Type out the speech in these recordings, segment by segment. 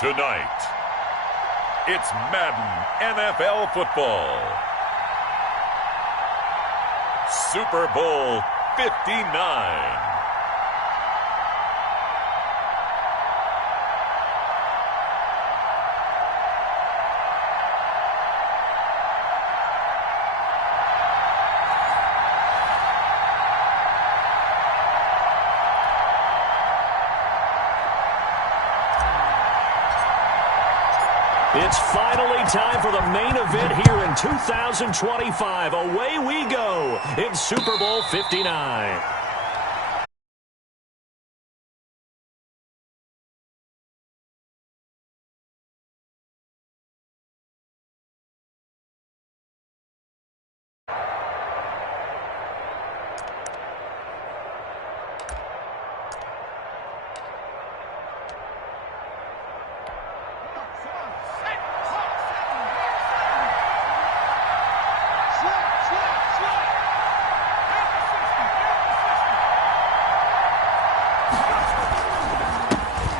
Tonight, it's Madden NFL Football. Super Bowl 59. It's finally time for the main event here in 2025. Away we go in Super Bowl 59.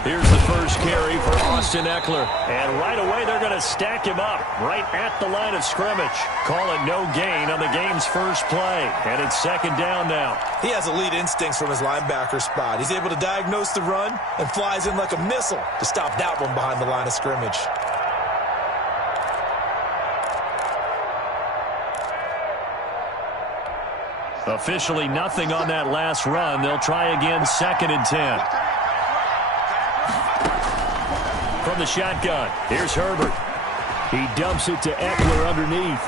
Here's the first carry for Austin Ekeler. And right away, they're going to stack him up right at the line of scrimmage. Call it no gain on the game's first play. And it's second down now. He has elite instincts from his linebacker spot. He's able to diagnose the run and flies in like a missile to stop that one behind the line of scrimmage. Officially nothing on that last run. They'll try again, 2nd and 10. From the shotgun, here's Herbert. He dumps it to Ekeler underneath.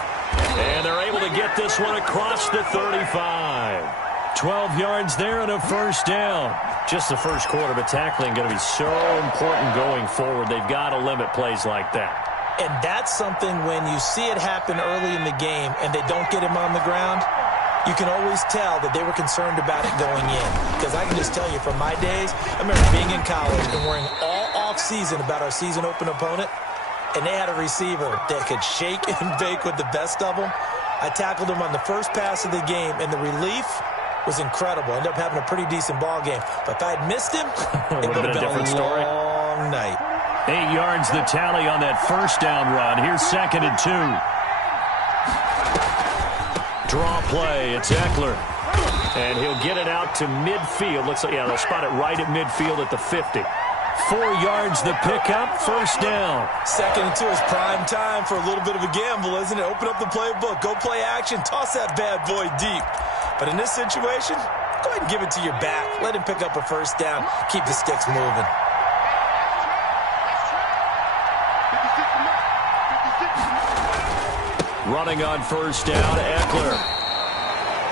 And they're able to get this one across the 35. 12 yards there and a first down. Just the first quarter, but tackling going to be so important going forward. They've got to limit plays like that. And that's something when you see it happen early in the game and they don't get him on the ground, you can always tell that they were concerned about it going in. Because I can just tell you from my days, I remember being in college and worrying all off-season about our season-open opponent, and they had a receiver that could shake and bake with the best of them. I tackled him on the first pass of the game, and the relief was incredible. Ended up having a pretty decent ball game. But if I had missed him, it would have been a different story. Long night. 8 yards the tally on that first down run. Here's 2nd and 2. Draw play. It's Ekeler. And he'll get it out to midfield. Looks like, yeah, they'll spot it right at midfield at the 50. 4 yards the pickup, first down. 2nd and 2 is prime time for a little bit of a gamble, isn't it? Open up the playbook, go play action, toss that bad boy deep. But in this situation, go ahead and give it to your back. Let him pick up a first down. Keep the sticks moving. Running on first down, Ekeler.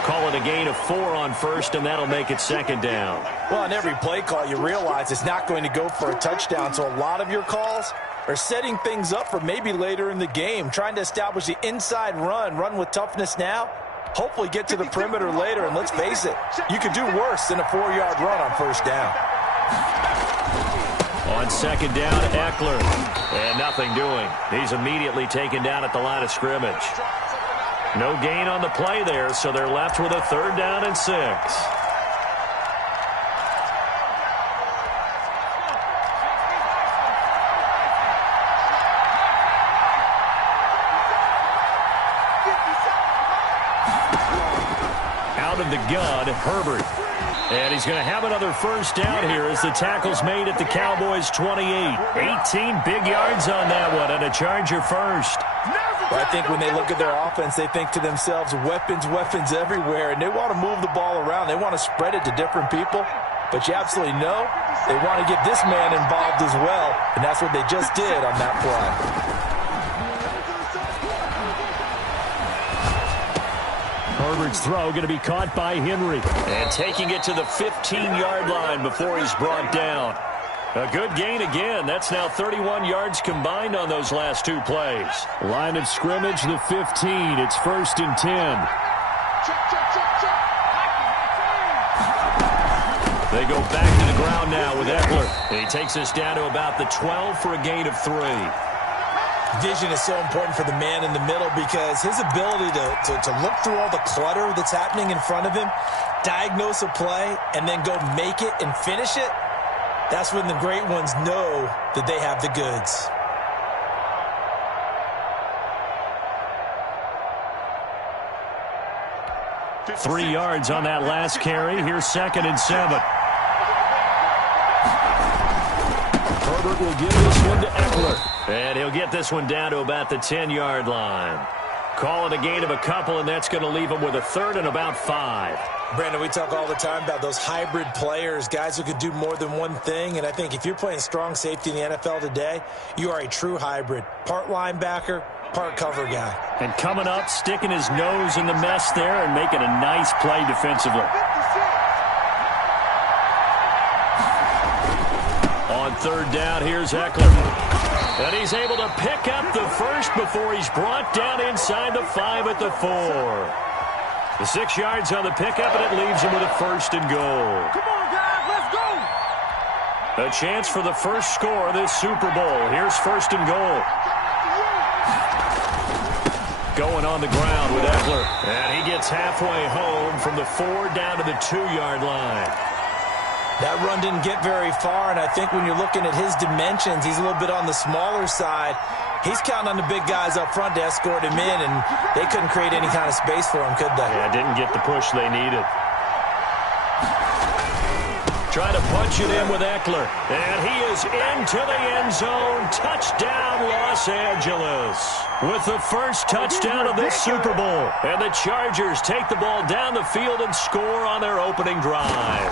Call it a gain of 4 on first, and that'll make it 2nd down. Well, on every play call, you realize it's not going to go for a touchdown, so a lot of your calls are setting things up for maybe later in the game, trying to establish the inside run with toughness now, hopefully get to the perimeter later, and let's face it, you could do worse than a 4-yard run on first down. On 2nd down, Ekeler. And nothing doing. He's immediately taken down at the line of scrimmage. No gain on the play there, so they're left with a 3rd down and 6. Out of the gun, Herbert. And he's going to have another first down here as the tackle's made at the Cowboys' 28. 18 big yards on that one, and a Charger first. Well, I think when they look at their offense, they think to themselves, weapons everywhere, and they want to move the ball around. They want to spread it to different people. But you absolutely know they want to get this man involved as well, and that's what they just did on that play. Herbert's throw going to be caught by Henry. And taking it to the 15-yard line before he's brought down. A good gain again. That's now 31 yards combined on those last 2 plays. Line of scrimmage, the 15. It's 1st and 10. They go back to the ground now with Ekeler. And he takes us down to about the 12 for a gain of 3. Vision is so important for the man in the middle because his ability to look through all the clutter that's happening in front of him, diagnose a play, and then go make it and finish it, That's when the great ones know that they have the goods. Three yards on that last carry. Here's 2nd and 7. Herbert will give this one to Eckler. And he'll get this one down to about the 10-yard line. Call it a gain of a couple, and that's going to leave him with a 3rd and about 5. Brandon, we talk all the time about those hybrid players, guys who could do more than one thing. And I think if you're playing strong safety in the NFL today, you are a true hybrid. Part linebacker, part cover guy. And coming up, sticking his nose in the mess there and making a nice play defensively. On 3rd down, here's Eckler. And he's able to pick up the first before he's brought down inside the 5 at the 4. The 6 yards on the pickup, and it leaves him with a 1st and goal. Come on, guys, let's go. A chance for the first score of this Super Bowl. Here's 1st and goal. Going on the ground with Eckler. And he gets halfway home from the 4 down to the 2-yard line. That run didn't get very far, and I think when you're looking at his dimensions, he's a little bit on the smaller side. He's counting on the big guys up front to escort him in, and they couldn't create any kind of space for him, could they? Yeah, didn't get the push they needed. Trying to punch it in with Eckler. And he is into the end zone. Touchdown, Los Angeles. With the first touchdown of this Super Bowl. And the Chargers take the ball down the field and score on their opening drive.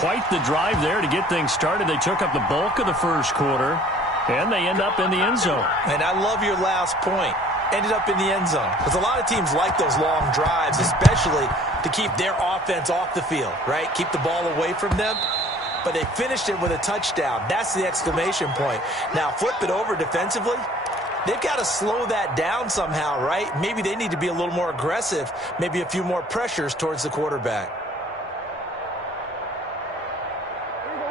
Quite the drive there to get things started. They took up the bulk of the first quarter, and they end up in the end zone. And I love your last point. Ended up in the end zone. Because a lot of teams like those long drives, especially to keep their offense off the field, right? Keep the ball away from them. But they finished it with a touchdown. That's the exclamation point. Now, flip it over defensively. They've got to slow that down somehow, right? Maybe they need to be a little more aggressive. Maybe a few more pressures towards the quarterback.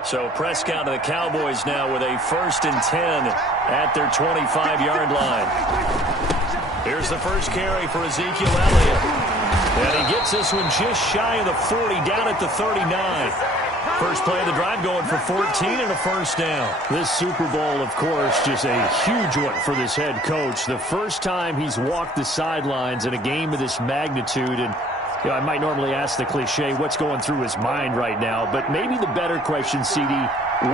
So Prescott and the Cowboys now with a 1st and 10 at their 25-yard line. Here's the first carry for Ezekiel Elliott. And he gets this one just shy of the 40, down at the 39. First play of the drive going for 14 and a 1st down. This Super Bowl, of course, just a huge one for this head coach. The first time he's walked the sidelines in a game of this magnitude. And you know, I might normally ask the cliche, what's going through his mind right now? But maybe the better question, CD,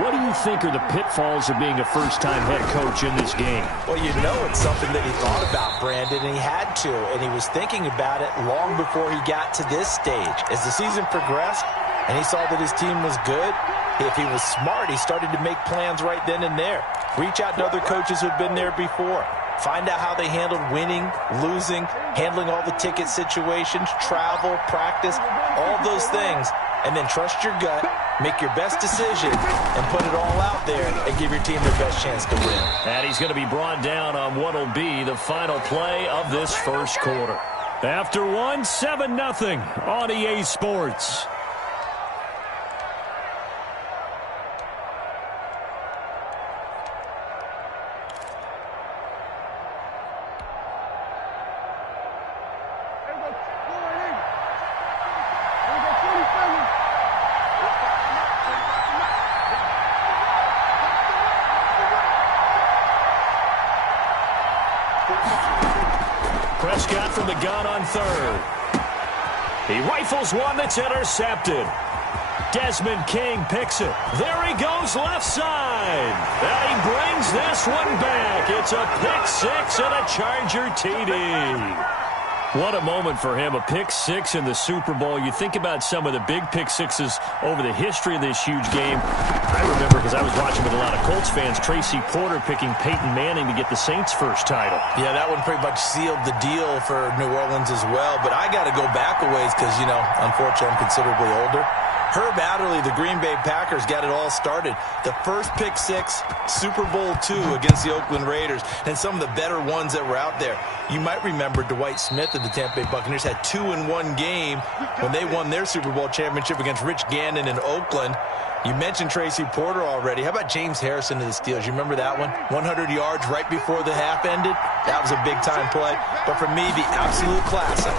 what do you think are the pitfalls of being a first-time head coach in this game? Well, you know it's something that he thought about, Brandon, and he had to. And he was thinking about it long before he got to this stage. As the season progressed and he saw that his team was good, if he was smart, he started to make plans right then and there. Reach out to other coaches who've been there before. Find out how they handled winning, losing, handling all the ticket situations, travel, practice, all those things. And then trust your gut, make your best decision, and put it all out there and give your team their best chance to win. And he's going to be brought down on what will be the final play of this first quarter. After 7-0 on EA Sports. Prescott from the gun on 3rd. He rifles one that's intercepted. Desmond King picks it. There he goes left side. And he brings this one back. It's a pick six and a Charger TD. What a moment for him, a pick six in the Super Bowl. You think about some of the big pick sixes over the history of this huge game. I remember, because I was watching with a lot of Colts fans, Tracy Porter picking Peyton Manning to get the Saints' first title. Yeah, that one pretty much sealed the deal for New Orleans as well. But I got to go back a ways because, you know, unfortunately I'm considerably older. Herb Adderley, the Green Bay Packers, got it all started. The first pick six, Super Bowl II against the Oakland Raiders, and some of the better ones that were out there. You might remember Dwight Smith of the Tampa Bay Buccaneers had 2 in one game when they won their Super Bowl championship against Rich Gannon in Oakland. You mentioned Tracy Porter already. How about James Harrison of the Steelers? You remember that one? 100 yards right before the half ended? That was a big-time play. But for me, the absolute classic,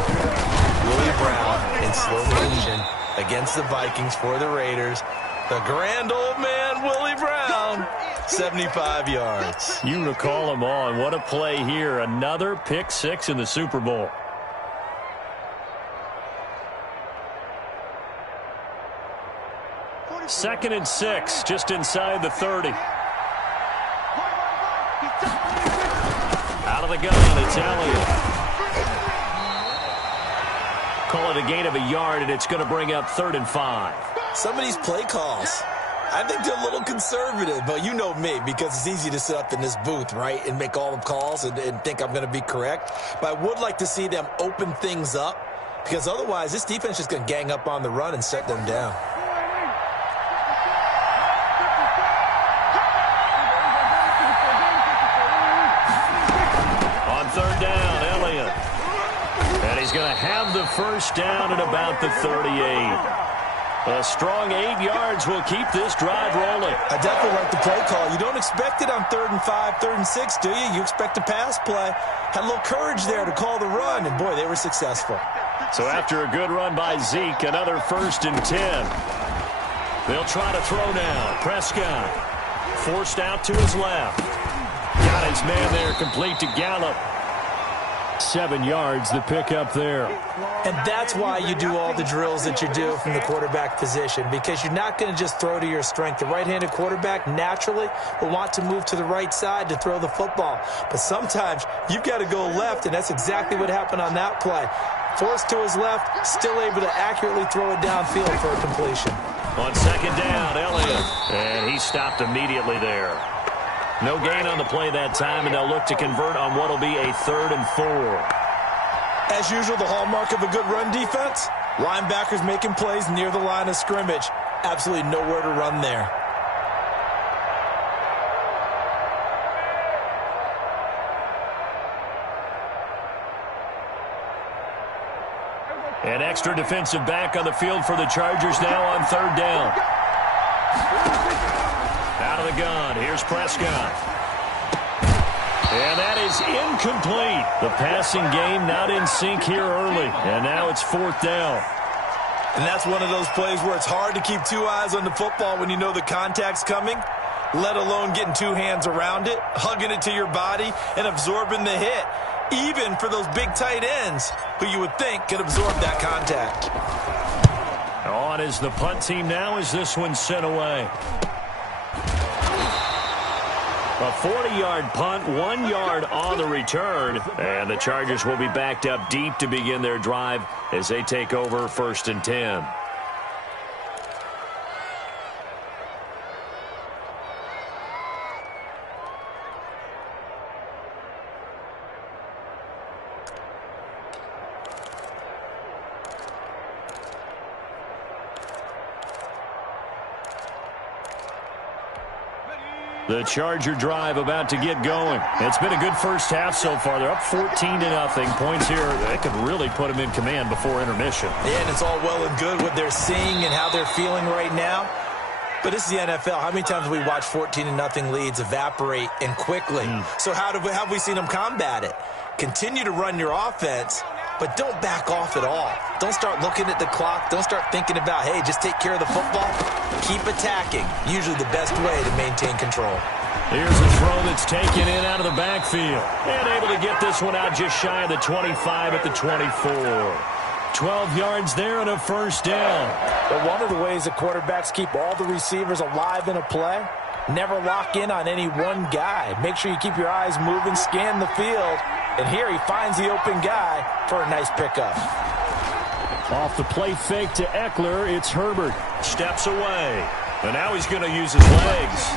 Willie Brown in slow motion. against the Vikings for the Raiders. The grand old man, Willie Brown, 75 yards. You recall them all, and what a play here. Another pick six in the Super Bowl. Second and 6, just inside the 30. Out of the gun, it's Elliott. Call it a gain of a yard, and it's going to bring up 3rd and 5. Some of these play calls, I think they're a little conservative, but you know me, because it's easy to sit up in this booth, right, and make all the calls and think I'm going to be correct. But I would like to see them open things up, because otherwise this defense is going to gang up on the run and shut them down. On 3rd down, Elliott. And he's going to have the first down at about the 38. A strong 8 yards will keep this drive rolling. I definitely like the play call. You don't expect it on 3rd and 5, 3rd and 6, do you? You expect a pass play. Had a little courage there to call the run, and boy, they were successful. So after a good run by Zeke, another 1st and 10. They'll try to throw now. Prescott forced out to his left. Got his man there, complete to Gallup. 7 yards, the pickup there. And that's why you do all the drills that you do from the quarterback position, because you're not going to just throw to your strength. The right-handed quarterback naturally will want to move to the right side to throw the football. But sometimes you've got to go left, and that's exactly what happened on that play. Forced to his left, still able to accurately throw it downfield for a completion. On 2nd down, Elliott. And he stopped immediately there. No gain on the play that time, and they'll look to convert on what will be a 3rd and 4. As usual, the hallmark of a good run defense, linebackers making plays near the line of scrimmage. Absolutely nowhere to run there. An extra defensive back on the field for the Chargers now on 3rd down. Out of the gun, here's Prescott. And that is incomplete. The passing game not in sync here early. And now it's 4th down. And that's one of those plays where it's hard to keep 2 eyes on the football when you know the contact's coming, let alone getting 2 hands around it, hugging it to your body, and absorbing the hit, even for those big tight ends who you would think could absorb that contact. On is the punt team now as this one's sent away. A 40-yard punt, 1 yard on the return. And the Chargers will be backed up deep to begin their drive as they take over 1st and 10. The Charger drive about to get going. It's been a good first half so far. They're up 14-0. Points here, they could really put them in command before intermission. Yeah, and it's all well and good what they're seeing and how they're feeling right now. But this is the NFL. How many times have we watched 14-0 leads evaporate and quickly? So how have we seen them combat it? Continue to run your offense, but don't back off at all. Don't start looking at the clock. Don't start thinking about, hey, just take care of the football. Keep attacking. Usually the best way to maintain control. Here's a throw that's taken in out of the backfield. And able to get this one out just shy of the 25 at the 24. 12 yards there and a 1st down. But one of the ways the quarterbacks keep all the receivers alive in a play, never lock in on any one guy. Make sure you keep your eyes moving, scan the field. And here he finds the open guy for a nice pickup. Off the play fake to Eckler, it's Herbert. Steps away. And now he's going to use his legs.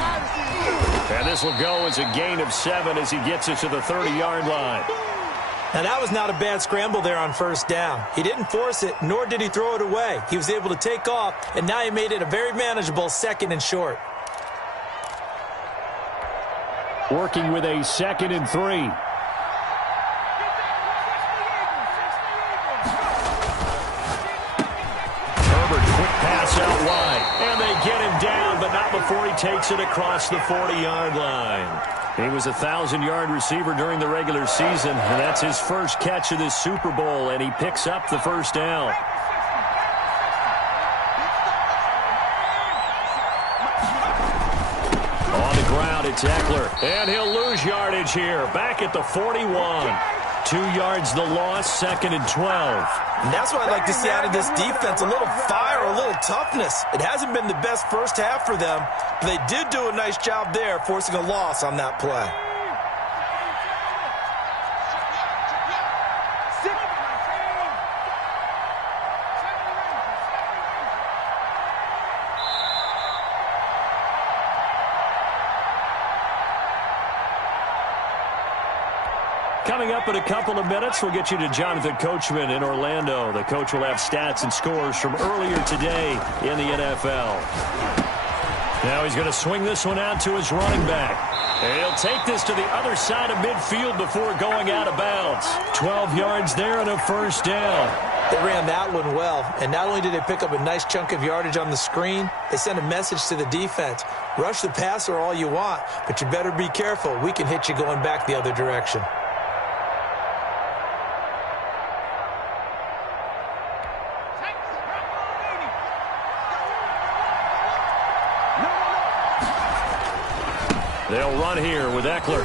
And this will go as a gain of 7 as he gets it to the 30-yard line. Now, that was not a bad scramble there on 1st down. He didn't force it, nor did he throw it away. He was able to take off, and now he made it a very manageable 2nd and short. Working with a 2nd and 3. Out wide, and they get him down, but not before he takes it across the 40-yard line. He was a 1,000-yard receiver during the regular season, and that's his first catch of this Super Bowl, and he picks up the 1st down. It's Eckler, and he'll lose yardage here. Back at the 41. 2 yards the loss, 2nd and 12. And that's what I'd like to see out of this defense, a little fire, a little toughness. It hasn't been the best first half for them, but they did do a nice job there, forcing a loss on that play. Coming up in a couple of minutes, we'll get you to Jonathan Coachman in Orlando. The coach will have stats and scores from earlier today in the NFL. Now he's going to swing this one out to his running back. And he'll take this to the other side of midfield before going out of bounds. 12 yards there and a first down. They ran that one well, and not only did they pick up a nice chunk of yardage on the screen, they sent a message to the defense. Rush the passer all you want, but you better be careful. We can hit you going back the other direction. They'll run here with Eckler.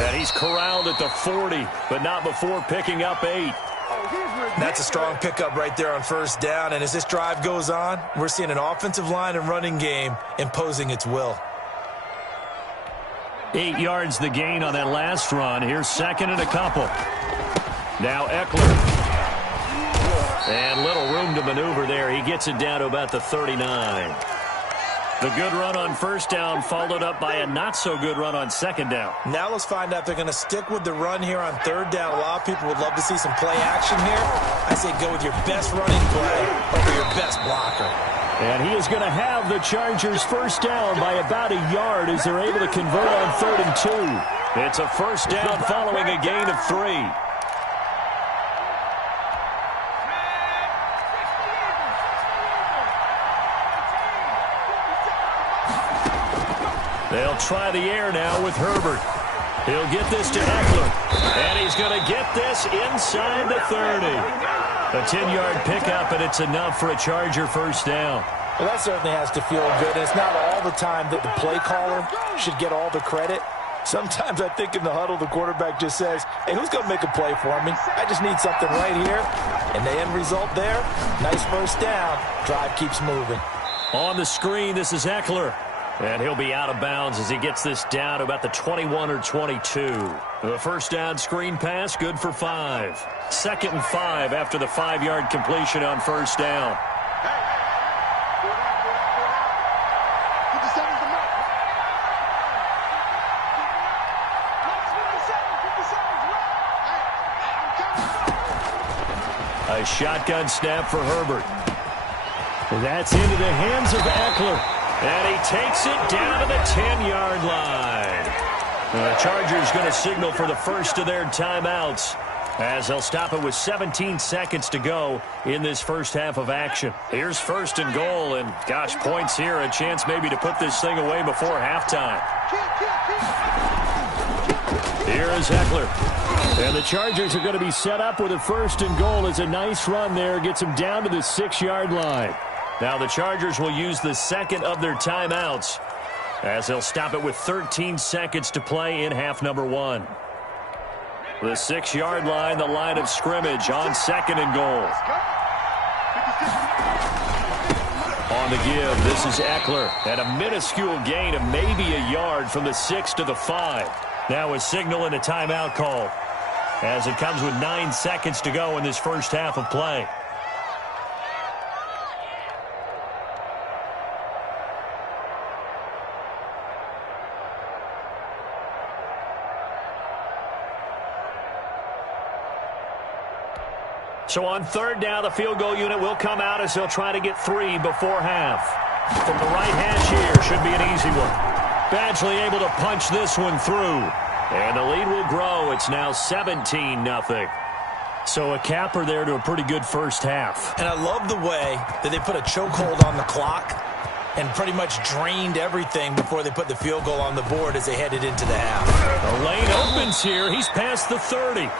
And he's corralled at the 40, but not before picking up 8. That's a strong pickup right there on first down. And as this drive goes on, we're seeing an offensive line and running game imposing its will. 8 yards the gain on that last run. Here's 2nd and a couple. Now Eckler. And little room to maneuver there. He gets it down to about the 39. The good run on first down followed up by a not-so-good run on second down. Now let's find out if they're going to stick with the run here on third down. A lot of people would love to see some play action here. I say go with your best running play over your best blocker. And he is going to have the Chargers first down by about a yard as they're able to convert on 3rd and 2. It's a first down following a gain of 3. They'll try the air now with Herbert. He'll get this to Eckler. And he's going to get this inside the 30. A 10-yard pickup, and it's enough for a Charger first down. Well, that certainly has to feel good. It's not all the time that the play caller should get all the credit. Sometimes I think in the huddle, the quarterback just says, hey, who's going to make a play for me? I just need something right here. And the end result there, nice first down. Drive keeps moving. On the screen, this is Eckler. And he'll be out of bounds as he gets this down to about the 21 or 22. The first down screen pass, good for 5. 2nd and 5 after the 5-yard completion on first down. A shotgun snap for Herbert. That's into the hands of Eckler. And he takes it down to the 10-yard line. The Chargers going to signal for the first of their timeouts as they'll stop it with 17 seconds to go in this first half of action. Here's 1st and goal, and gosh, points here, a chance maybe to put this thing away before halftime. Here is Eckler. And the Chargers are going to be set up with a 1st and goal. It's a nice run there, gets them down to the 6-yard line. Now the Chargers will use the second of their timeouts as they'll stop it with 13 seconds to play in half number 1. The 6-yard line, the line of scrimmage on 2nd and goal. On the give, this is Eckler at a minuscule gain of maybe a yard from the 6 to the 5. Now a signal and a timeout call as it comes with 9 seconds to go in this first half of play. So on 3rd down, the field goal unit will come out as they'll try to get 3 before half. From the right hash here, should be an easy one. Badgley able to punch this one through. And the lead will grow. It's now 17-0. So a capper there to a pretty good first half. And I love the way that they put a chokehold on the clock and pretty much drained everything before they put the field goal on the board as they headed into the half. The lane opens here. He's past the 30.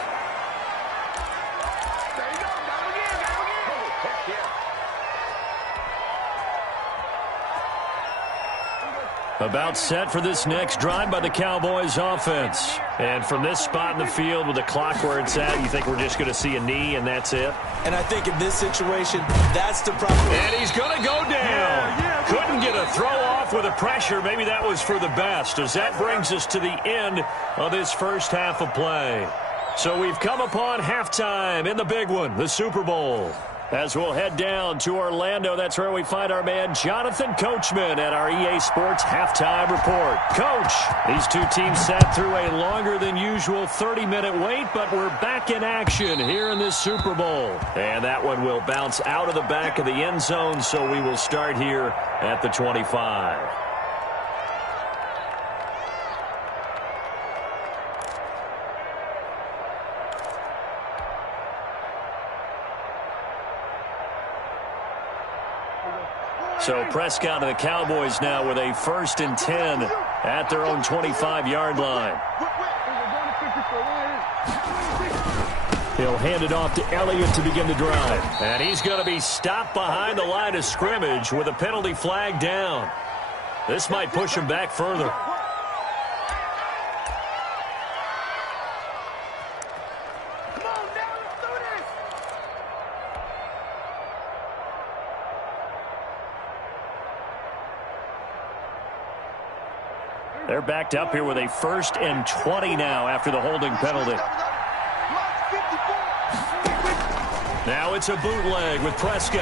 A About set for this next drive by the Cowboys offense. And from this spot in the field with the clock where it's at, you think we're just going to see a knee and that's it? And I think in this situation, that's the problem. And he's going to go down. Couldn't get a throw off with the pressure. Maybe that was for the best, as that brings us to the end of this first half of play. So we've come upon halftime in the big one, the Super Bowl. As we'll head down to Orlando, that's where we find our man Jonathan Coachman at our EA Sports Halftime Report. Coach, these two teams sat through a longer than usual 30-minute wait, but we're back in action here in this Super Bowl. And that one will bounce out of the back of the end zone, so we will start here at the 25. So Prescott and the Cowboys now with a 1st and 10 at their own 25-yard line. He'll hand it off to Elliott to begin the drive. And he's going to be stopped behind the line of scrimmage with a penalty flag down. This might push him back further. They're backed up here with a 1st and 20 now after the holding penalty. Now it's a bootleg with Prescott.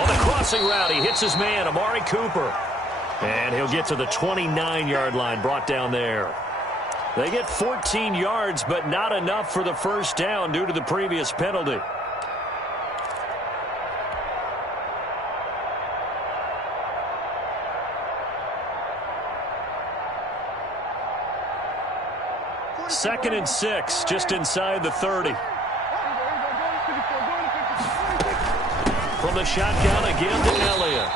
On the crossing route, he hits his man, Amari Cooper. And he'll get to the 29-yard line, brought down there. They get 14 yards, but not enough for the first down due to the previous penalty. Second and 6, just inside the 30. From the shotgun again to Elliott.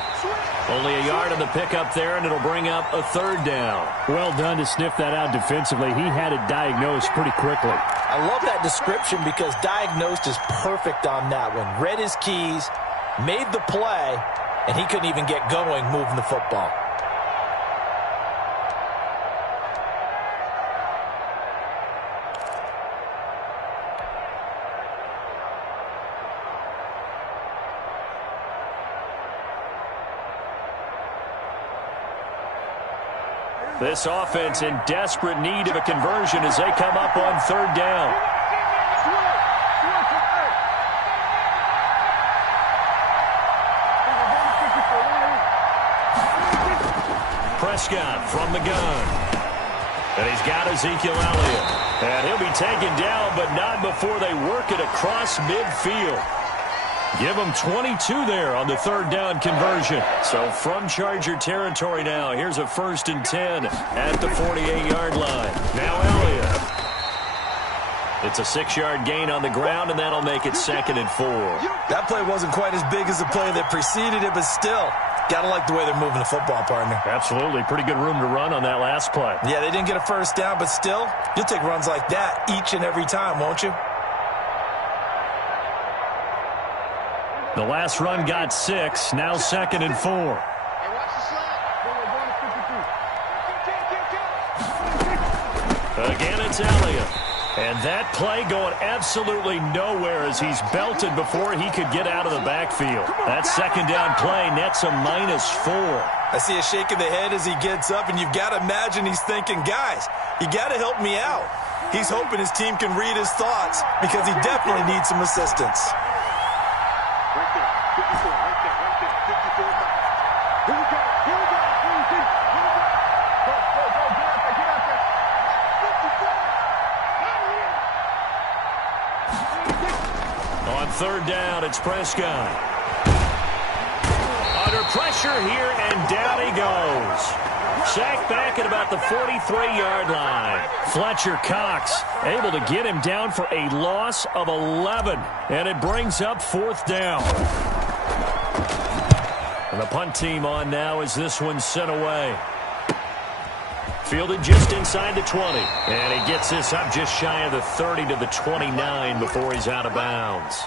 Only a yard on the pickup there, and it'll bring up a 3rd down. Well done to sniff that out defensively. He had it diagnosed pretty quickly. I love that description because diagnosed is perfect on that one. Read his keys, made the play, and he couldn't even get going moving the football. This offense in desperate need of a conversion as they come up on 3rd down. Prescott from the gun. And he's got Ezekiel Elliott. And he'll be taken down, but not before they work it across midfield. Give them 22 there on the 3rd down conversion. So from Charger territory now, here's a 1st and 10 at the 48-yard line. Now Elliott. It's a 6-yard gain on the ground, and that'll make it 2nd and 4. That play wasn't quite as big as the play that preceded it, but still, gotta like the way they're moving the football, partner. Absolutely. Pretty good room to run on that last play. Yeah, they didn't get a 1st down, but still, you'll take runs like that each and every time, won't you? The last run got 6, now 2nd and 4. Again, it's Elliott. And that play going absolutely nowhere as he's belted before he could get out of the backfield. That 2nd down play nets a -4. I see a shake of the head as he gets up, and you've got to imagine he's thinking, guys, you got to help me out. He's hoping his team can read his thoughts because he definitely needs some assistance. Right there, 54, right there, 54. Here we go, here we go, here we go. Go, get out there. 54. On 3rd down, it's Prescott. Under pressure here, and down he goes. Sacked back at about the 43-yard line. Fletcher Cox able to get him down for a loss of 11. And it brings up 4th down. And the punt team on now as this one's sent away. Fielded just inside the 20. And he gets this up just shy of the 30 to the 29 before he's out of bounds.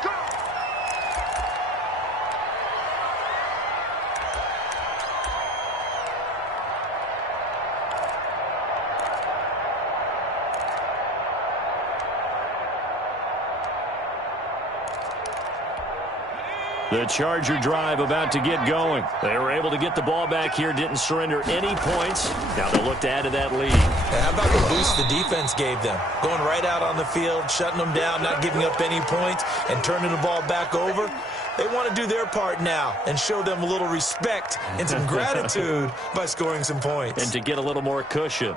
The Charger drive about to get going. They were able to get the ball back here, didn't surrender any points. Now they'll look to add to that lead. How about the boost the defense gave them? Going right out on the field, shutting them down, not giving up any points, and turning the ball back over. They want to do their part now and show them a little respect and some gratitude by scoring some points. And to get a little more cushion.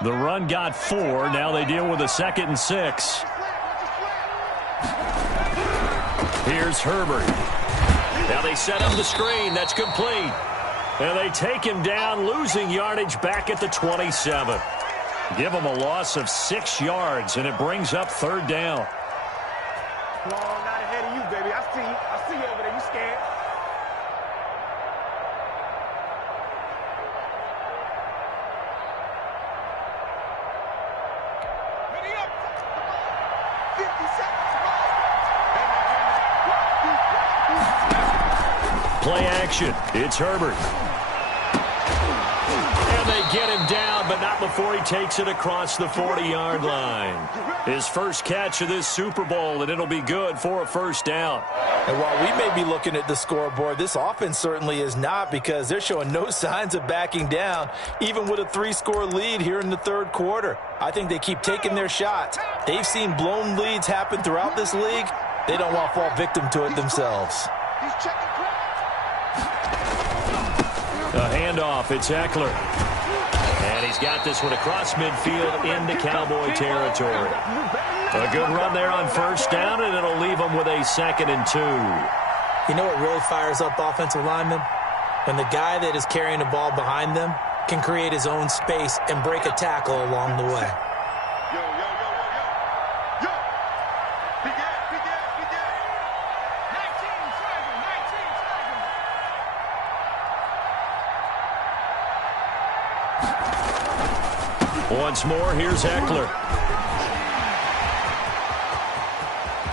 The run got 4. Now they deal with a 2nd and 6. Here's Herbert. Now they set up the screen. That's complete. And they take him down, losing yardage back at the 27. Give him a loss of 6 yards, and it brings up 3rd down. Come on, not ahead of you, baby. I see you. I see you over there. You scared? Ready up. 50 seconds. Play action. It's Herbert. And they get him down, but not before he takes it across the 40-yard line. His first catch of this Super Bowl, and it'll be good for a 1st down. And while we may be looking at the scoreboard, this offense certainly is not, because they're showing no signs of backing down, even with a 3-score lead here in the 3rd quarter. I think they keep taking their shots. They've seen blown leads happen throughout this league. They don't want to fall victim to it themselves. He's checking. A handoff, it's Eckler. And he's got this one across midfield into Cowboy territory. A good run there on 1st down, and it'll leave them with a 2nd and 2. You know what really fires up offensive linemen? When the guy that is carrying the ball behind them can create his own space and break a tackle along the way. Yo, yo, yo, yo, yo. Yo. Begin. 19 seconds. Once more, here's Eckler.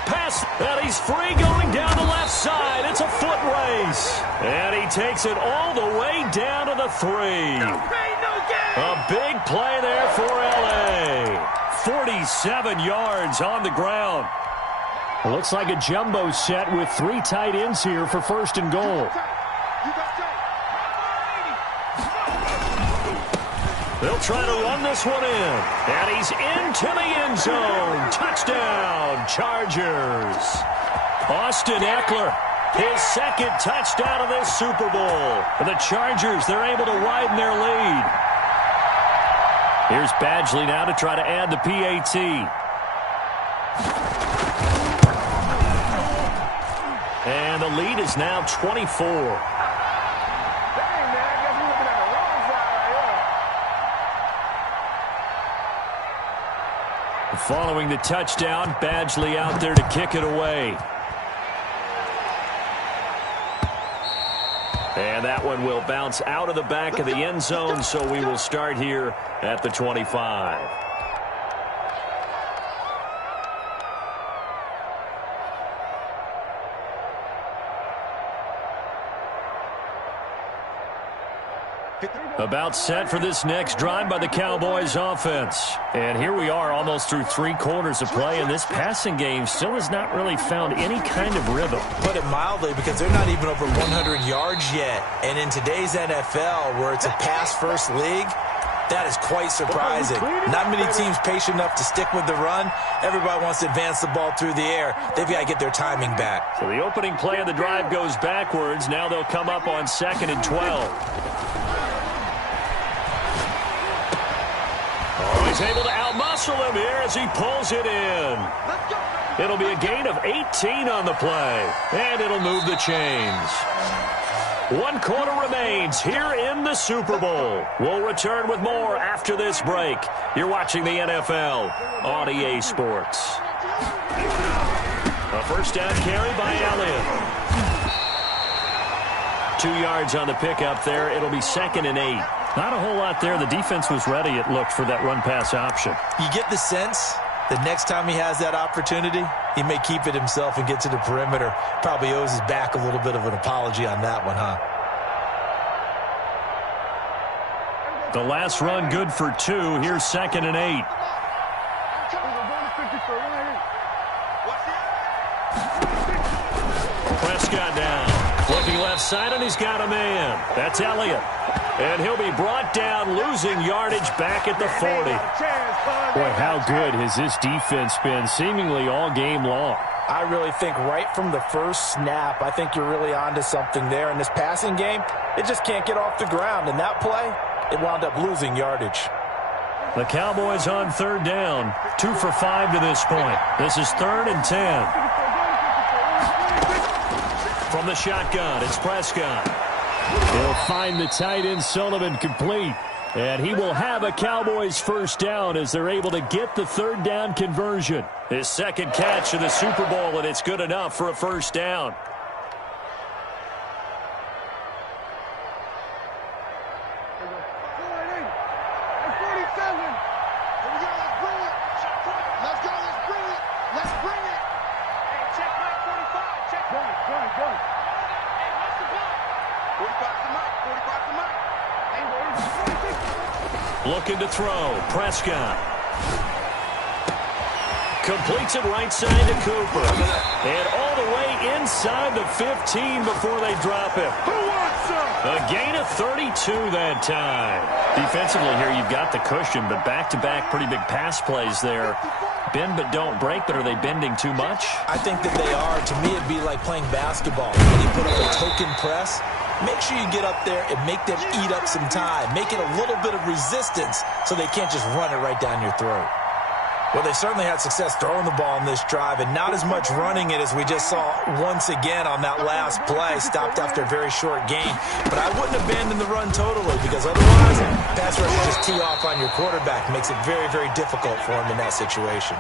Pass, and he's free going down the left side. It's a foot race. And he takes it all the way down to the 3. A big play there for L.A. 47 yards on the ground. It looks like a jumbo set with 3 tight ends here for 1st and goal. They'll try to run this one in. And he's into the end zone. Touchdown, Chargers. Austin Eckler, his 2nd touchdown of this Super Bowl. For the Chargers, they're able to widen their lead. Here's Badgley now to try to add the PAT. And the lead is now 24. Following the touchdown, Badgley out there to kick it away. And that one will bounce out of the back of the end zone, so we will start here at the 25. About set for this next drive by the Cowboys offense. And here we are almost through 3 quarters of play, and this passing game still has not really found any kind of rhythm. Put it mildly, because they're not even over 100 yards yet. And in today's NFL, where it's a pass-first league, that is quite surprising. Not many teams patient enough to stick with the run. Everybody wants to advance the ball through the air. They've got to get their timing back. So the opening play of the drive goes backwards. Now they'll come up on 2nd and 12. He's able to outmuscle him here as he pulls it in. It'll be a gain of 18 on the play, and it'll move the chains. 1 quarter remains here in the Super Bowl. We'll return with more after this break. You're watching the NFL on EA Sports. A 1st down carry by Elliott. 2 yards on the pickup there. It'll be 2nd and 8. Not a whole lot there. The defense was ready, it looked, for that run-pass option. You get the sense that next time he has that opportunity, he may keep it himself and get to the perimeter. Probably owes his back a little bit of an apology on that one, huh? The last run good for 2. Here's 2nd and 8. Prescott down. Looking left side, and he's got a man. That's Elliott. And he'll be brought down, losing yardage back at the 40. Boy, how good has this defense been seemingly all game long? I really think right from the first snap, I think you're really onto something there. In this passing game, it just can't get off the ground. And that play, it wound up losing yardage. The Cowboys on 3rd down. 2 for 5 to this point. This is 3rd and 10. From the shotgun, it's Prescott. He'll find the tight end Sullivan complete. And he will have a Cowboys first down as they're able to get the 3rd down conversion. His 2nd catch of the Super Bowl, and it's good enough for a first down. Looking to throw. Prescott. Completes it right side to Cooper. And all the way inside the 15 before they drop it. A gain of 32 that time. Defensively here, you've got the cushion, but back-to-back pretty big pass plays there. Bend but don't break, but are they bending too much? I think that they are. To me, it'd be like playing basketball. When you put up a token press, make sure you get up there and make them eat up some time. Make it a little bit of resistance so they can't just run it right down your throat. Well, they certainly had success throwing the ball in this drive, and not as much running it as we just saw once again on that last play. Stopped after a very short gain. But I wouldn't abandon the run totally, because otherwise, pass rush will just tee off on your quarterback. Makes it very, very difficult for him in that situation.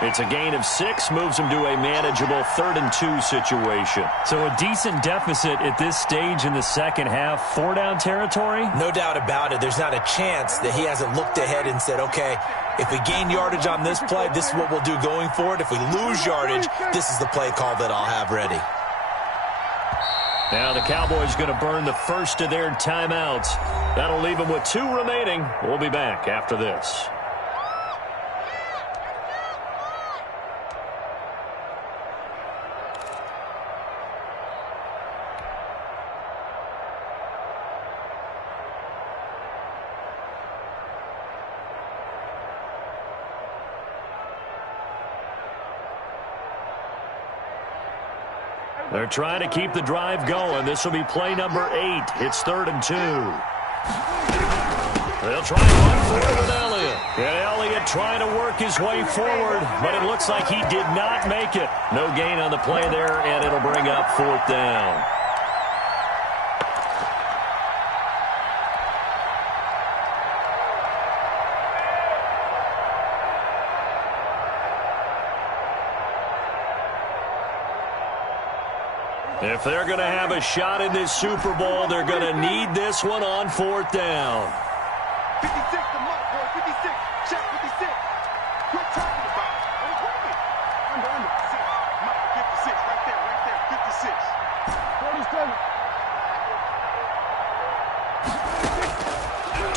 It's a gain of 6, moves him to a manageable 3rd and 2 situation. So a decent deficit at this stage in the second half. 4-down territory? No doubt about it. There's not a chance that he hasn't looked ahead and said, okay, if we gain yardage on this play, this is what we'll do going forward. If we lose yardage, this is the play call that I'll have ready. Now the Cowboys going to burn the first of their timeouts. That'll leave them with 2 remaining. We'll be back after this. They're trying to keep the drive going. This will be play number 8. It's 3rd and 2. They'll try and run forward with Elliott. And Elliott trying to work his way forward, but it looks like he did not make it. No gain on the play there, and it'll bring up 4th down. If they're going to have a shot in this Super Bowl, they're going to need this one on 4th down. 56 to Mike, boy. 56. Check 56. Quit talking about it. Under. 6. Mike, 56. Right there. 56. 47.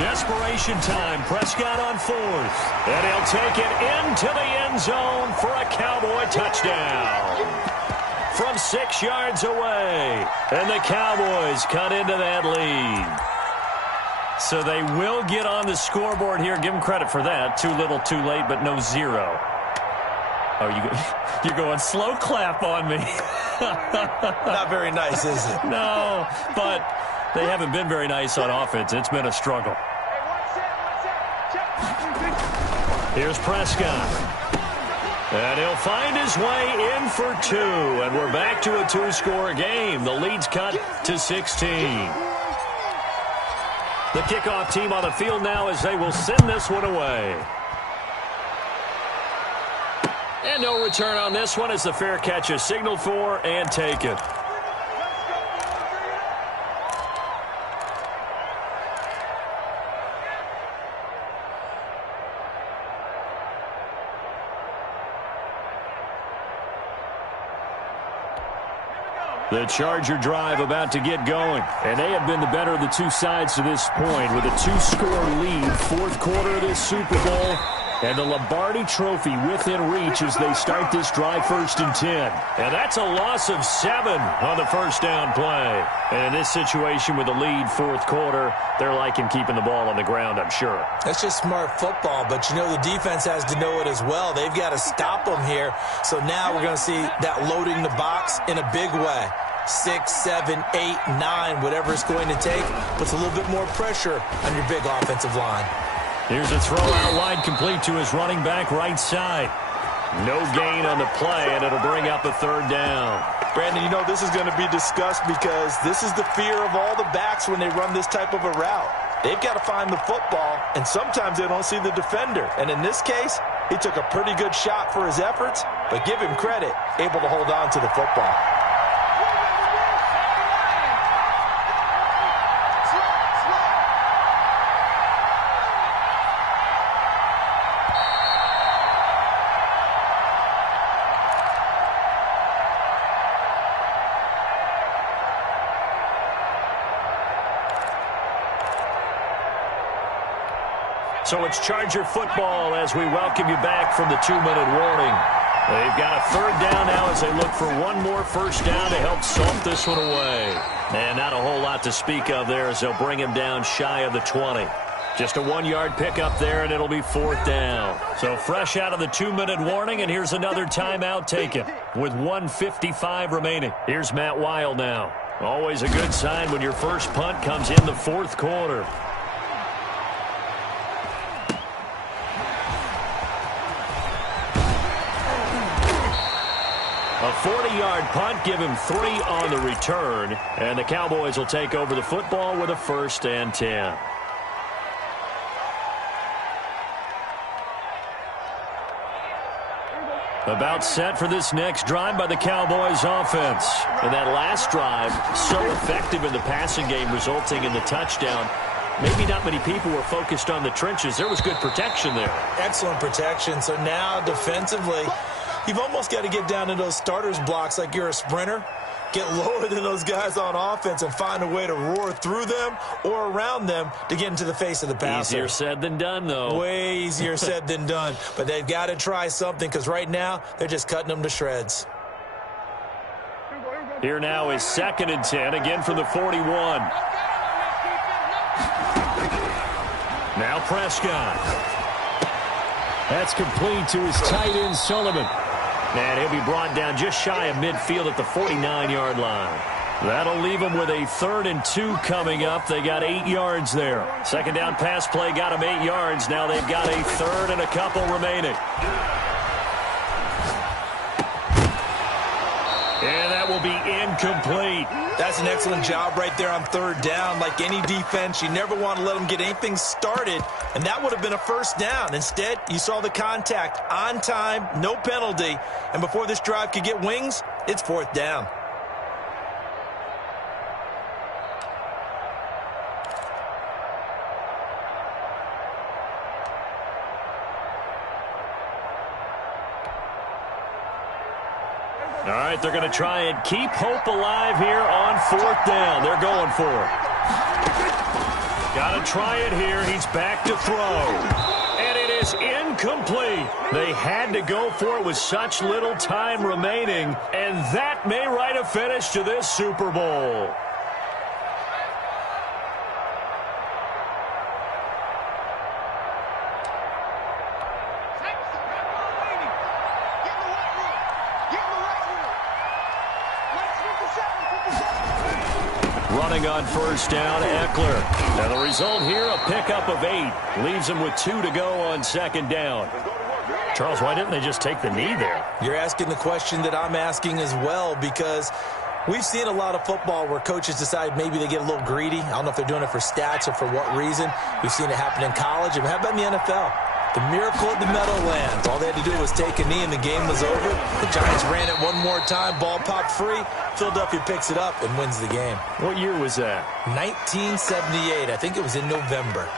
Desperation time. Prescott on 4th. And he'll take it into the end zone for a Cowboy touchdown. From 6 yards away. And the Cowboys cut into that lead. So they will get on the scoreboard here. Give them credit for that. Too little, too late, but no 0. Oh, you're going slow clap on me. Not very nice, is it? No, but they haven't been very nice on offense. It's been a struggle. Here's Prescott. And he'll find his way in for 2. And we're back to a 2-score game. The lead's cut to 16. The kickoff team on the field now as they will send this one away. And no return on this one as the fair catch is signaled for and taken. The Charger drive about to get going. And they have been the better of the two sides to this point with a 2-score lead. Fourth quarter of this Super Bowl. And the Lombardi Trophy within reach as they start this drive 1st and 10. And that's a loss of 7 on the first down play. And in this situation with the lead fourth quarter, they're liking keeping the ball on the ground, I'm sure. That's just smart football, but you know the defense has to know it as well. They've got to stop them here. So now we're going to see that loading the box in a big way. 6, 7, 8, 9, whatever it's going to take, puts a little bit more pressure on your big offensive line. Here's a throw out wide, complete to his running back right side. No gain on the play, and it'll bring up a third down. Brandon, you know this is going to be discussed because this is the fear of all the backs when they run this type of a route. They've got to find the football, and sometimes they don't see the defender. And in this case, he took a pretty good shot for his efforts, but give him credit, able to hold on to the football. So it's Charger football as we welcome you back from the 2-minute warning. They've got a third down now as they look for one more first down to help salt this one away. And not a whole lot to speak of there as they'll bring him down shy of the 20. Just a 1-yard pickup there, and it'll be fourth down. So fresh out of the 2-minute warning, and here's another timeout taken with 1:55 remaining. Here's Matt Weil now. Always a good sign when your first punt comes in the fourth quarter. A 40-yard punt, give him 3 on the return, and the Cowboys will take over the football with a 1st and 10. About set for this next drive by the Cowboys offense. And that last drive, so effective in the passing game, resulting in the touchdown. Maybe not many people were focused on the trenches. There was good protection there. Excellent protection. So now defensively, you've almost got to get down to those starters blocks like you're a sprinter. Get lower than those guys on offense and find a way to roar through them or around them to get into the face of the passer. Easier said than done, though. Way easier said than done. But they've got to try something because right now they're just cutting them to shreds. Here now is 2nd and 10, again from the 41. Now Prescott. That's complete to his tight end, Sullivan. And he'll be brought down just shy of midfield at the 49-yard line. That'll leave them with a 3rd and 2 coming up. They got 8 yards there. Second down pass play got them 8 yards. Now they've got a 3rd and a couple remaining. And that will be incomplete. That's an excellent job right there on 3rd down. Like any defense, you never want to let them get anything started, and that would have been a 1st down. Instead, you saw the contact on time, no penalty, and before this drive could get wings, it's 4th down. All right, they're going to try and keep hope alive here on 4th down. They're going for it. Got to try it here. He's back to throw. And it is incomplete. They had to go for it with such little time remaining. And that may write a finish to this Super Bowl. Running on 1st down, Eckler. And the result here, a pickup of 8. Leaves him with 2 to go on 2nd down. Charles, why didn't they just take the knee there? You're asking the question that I'm asking as well, because we've seen a lot of football where coaches decide maybe they get a little greedy. I don't know if they're doing it for stats or for what reason. We've seen it happen in college. And how about in the NFL? The miracle at the Meadowlands. All they had to do was take a knee and the game was over. The Giants ran it one more time. Ball popped free. Philadelphia picks it up and wins the game. What year was that? 1978. I think it was in November.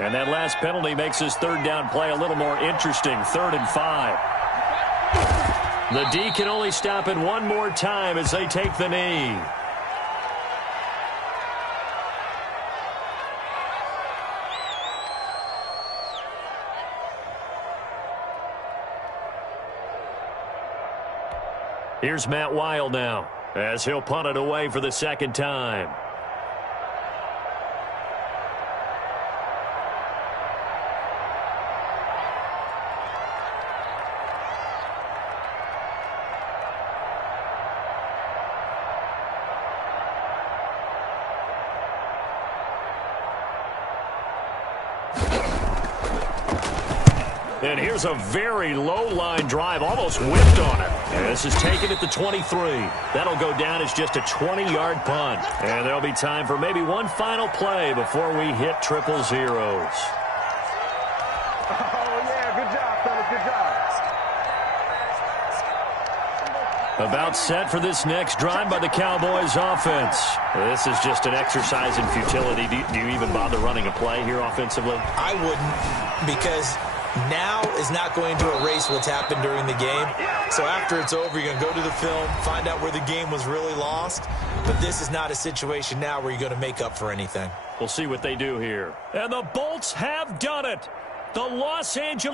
And that last penalty makes his third down play a little more interesting. 3rd and 5. The D can only stop it one more time as they take the knee. Here's Matt Wild now as he'll punt it away for the second time. And here's a very low-line drive, almost whipped on it. And this is taken at the 23. That'll go down as just a 20-yard punt. And there'll be time for maybe one final play before we hit triple zeros. Oh, yeah, good job, fellas, good job. About set for this next drive by the Cowboys offense. This is just an exercise in futility. Do you even bother running a play here offensively? I wouldn't, because now is not going to erase what's happened during the game. So after it's over, you're going to go to the film, find out where the game was really lost. But this is not a situation now where you're going to make up for anything. We'll see what they do here. And the Bolts have done it. The Los Angeles